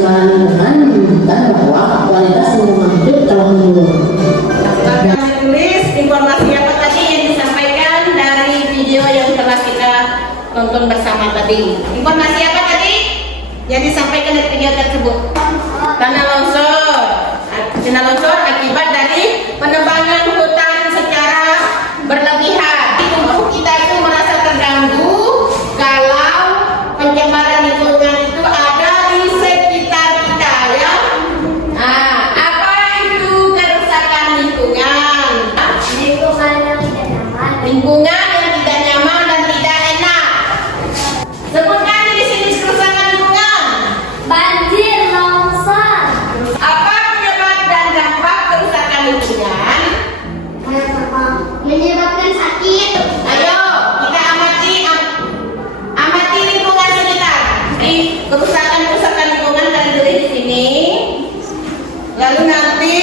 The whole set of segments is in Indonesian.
pencemaran lingkungan menunjukkan bahwa kualitas lingkungan hidup telah menurun. Tulis informasi apa tadi yang disampaikan dari video yang telah kita tonton bersama tadi. Informasi apa tadi yang disampaikan dari video tersebut? Tanah longsor akibat dari penebangan hutan secara berlebihan. Kita itu merasa terganggu kalau pencemaran lingkungan itu ada di sekitar kita, ya. Nah, apa itu kerusakan lingkungan? Lingkungan yang tidak nyaman dan tidak enak. Sebutkan di sini kerusakan lingkungan. Banjir, longsor. Apa penyebab dan dampak kerusakan lingkungan? Menyebabkan sakit. Ayo kita amati lingkungan sekitar. Di kerusakan lingkungan kalian tulis di sini. Lalu nanti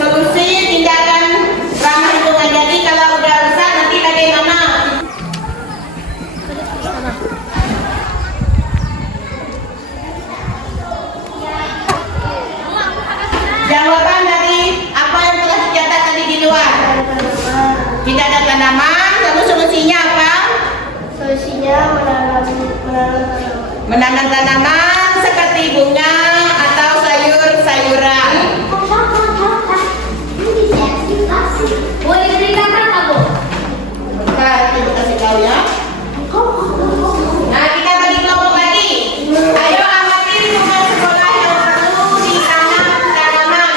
solusi tindakan ramah lingkungan. Jadi kalau udah rusak nanti bagaimana? Jawaban dari apa yang telah dicatat tadi di luar. Tidak ada tanaman, lalu solusinya apa? Solusinya Menanam tanaman seperti bunga atau sayur-sayuran. Boleh ceritakan kamu? Kita kasih tahu ya. Nah, kita bagi kelompok lagi. Ayo amati lingkungan sekolah yang perlu ditanam tanaman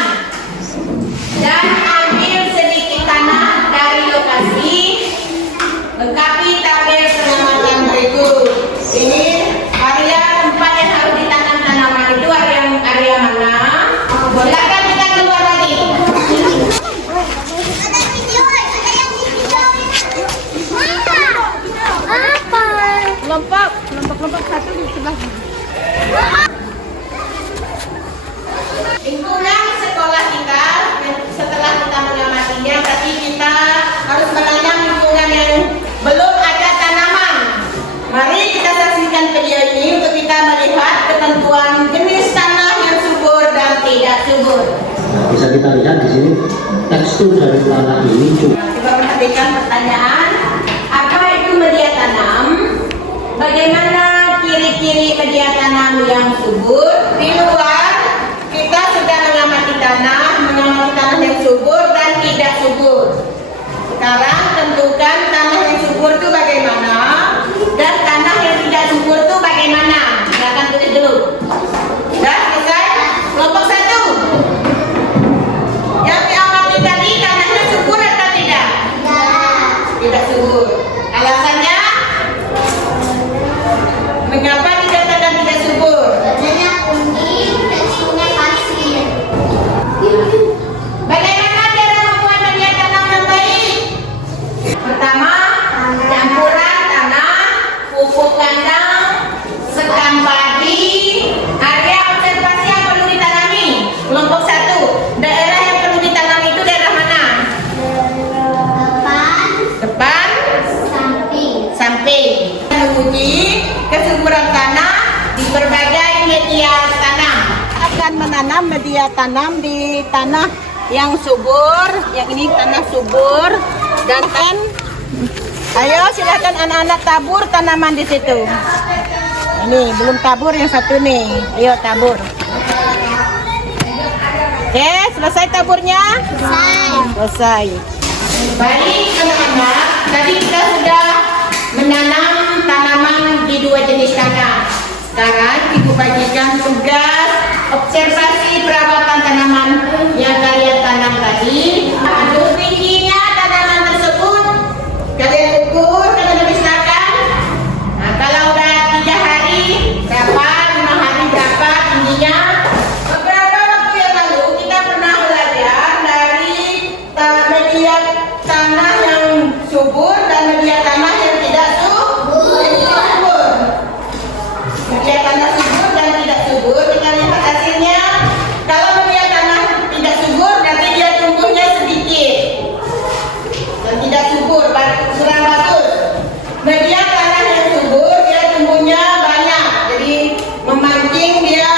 dan ambil sedikit tanah dari lokasi. Lengkapi tabel penamatan berikut. Ini area tempat yang harus ditanam tanaman itu area mana? Silakan kita keluar lagi. Kelompok satu di sebelah sini. Lingkungan sekolah kita, setelah kita mengamatinya, berarti kita harus menanam lingkungan yang belum ada tanaman. Mari kita saksikan video ini untuk kita melihat ketentuan jenis tanah yang subur dan tidak subur. Nah, bisa kita lihat di sini tekstur dari tanah ini cukup. Coba perhatikan pertanyaan. Apa itu media tanam? Bagaimana ciri-ciri media tanam yang subur? Di luar kita sudah mengamati tanah yang subur dan tidak subur. Sekarang tentukan tanah yang subur itu bagaimana dan tanah yang tidak subur itu bagaimana. Silakan tulis dulu. Sudah selesai? Kelompok satu. Yang diamati tadi tanahnya subur atau tidak? Tidak subur. Alasannya? Mengapa dikatakan tidak subur? Badannya kuning dan sungai pasir. Bagaimana cara membuat media tanam yang baik? Pertama, campuran tanah, pupuk kandang, sekam padi, area observasi yang perlu ditanami. Kelompok satu, daerah yang perlu ditanami itu daerah mana? Depan, samping. Menguji kesuburan tanah di berbagai media tanam. Akan menanam media tanam di tanah yang subur. Yang ini tanah subur dan ayo silakan anak-anak tabur tanaman di situ. Ini belum tabur yang satu nih. Ayo tabur. Oke, selesai taburnya? Selesai. Baik anak-anak, tadi kita sudah menanam tanaman di dua jenis tanah. Sekarang ibu bagikan tugas observasi perawatan tanaman yang kalian tanam tadi. Aduh tingginya tanaman tersebut kalian ukur, kalian misalkan. Nah, kalau udah 3 hari berapa, 5 hari berapa tingginya. Beberapa waktu yang lalu kita pernah belajar dari media tanah yang subur dan media tanah yang tidak subur. Media tanah subur dan tidak subur, kita lihat hasilnya. Kalau media tanah tidak subur, berarti dia tumbuhnya sedikit dan tidak subur, kurang bagus. Media tanah yang subur, dia tumbuhnya banyak, jadi memancing dia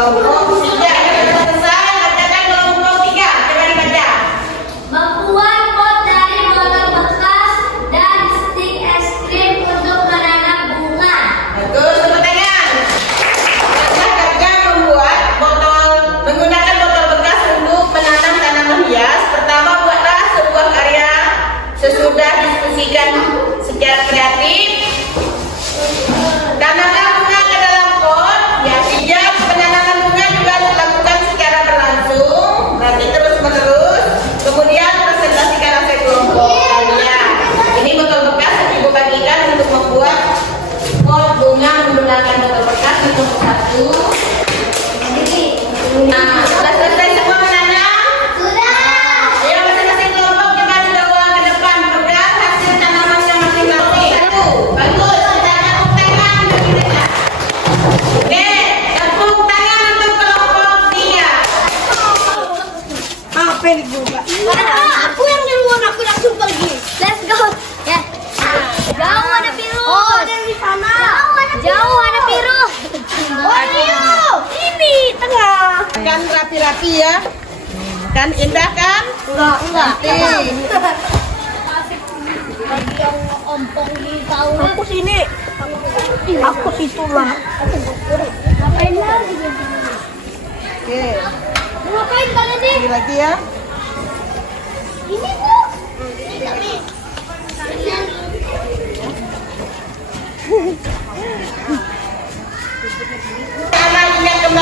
Kelompok 3 sudah selesai. Bacakan kelompok 3. Coba dibaca. Membuat pot dari botol bekas dan stik es krim untuk menanam bunga. Bagus, tepuk tangan. Kakak menggunakan botol bekas untuk menanam tanaman hias. Pertama, buatlah sebuah karya sesudah diskusikan secara kreatif. Tanamlah bunga ke dalam pot. Yang hijau, penanaman bunga juga dilakukan secara berlangsung, berarti terus-menerus. Kemudian presentasikan hasil kelompok kalian. Ini botol bekas yang ibu bagikan untuk membuat pot bunga menggunakan botol bekas untuk 1. Nah, sudah selesai semua menanam? Sudah. Ayo masing-masing kelompok coba dibawa ke depan. Pegang hasil tanamannya masing-masing. 1. Bagus. Kita tepuk tangan bagi mereka. Oke, tepuk tangan untuk kelompok 3. Aku yang duluan, aku langsung pergi. Let's go. Ya. Jauh ada biru. Oh, dari sana. Jauh ada biru. Oh, biru. Ini tengah. Kan rapi-rapi ya. Kan indah kan? Enggak. Yang ompong di tahun aku sini, aku situ lah. Ngapain lagi? Oke, Ngapain kalian nih? ini lagi ya. Ini tuh. Tanah ingat kembali.